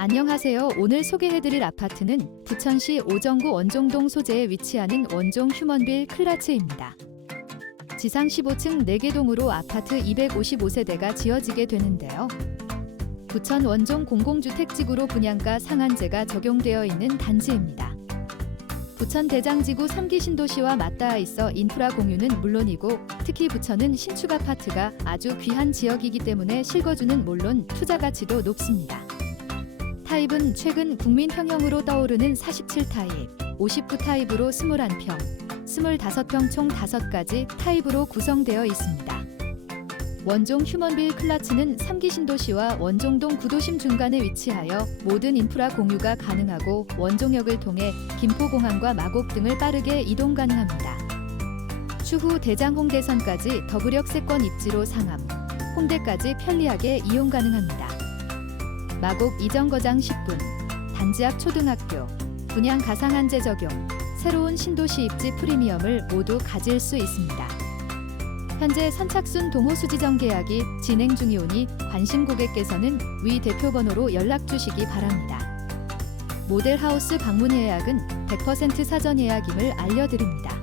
안녕하세요. 오늘 소개해드릴 아파트는 부천시 오정구 원종동 소재에 위치하는 원종 휴먼빌 클라츠입니다. 지상 15층 4개 동으로 아파트 255세대가 지어지게 되는데요. 부천 원종 공공주택지구로 분양가 상한제가 적용되어 있는 단지입니다. 부천 대장지구 3기 신도시와 맞닿아 있어 인프라 공유는 물론이고 특히 부천은 신축 아파트가 아주 귀한 지역이기 때문에 실거주는 물론 투자 가치도 높습니다. 타입은 최근 국민 평형으로 떠오르는 47타입, 59 타입으로 21평, 25평 총 5가지 타입으로 구성되어 있습니다. 원종 휴먼빌 클라츠는 3기 신도시와 원종동 구도심 중간에 위치하여 모든 인프라 공유가 가능하고 원종역을 통해 김포공항과 마곡 등을 빠르게 이동 가능합니다. 추후 대장 홍대선까지 더구력 세권 입지로 상암, 홍대까지 편리하게 이용 가능합니다. 마곡 이정거장 10분, 단지 앞 초등학교, 분양 가상한제 적용, 새로운 신도시 입지 프리미엄을 모두 가질 수 있습니다. 현재 선착순 동호 수지정 계약이 진행 중이오니 관심 고객께서는 위 대표 번호로 연락 주시기 바랍니다. 모델하우스 방문 예약은 100% 사전 예약임을 알려드립니다.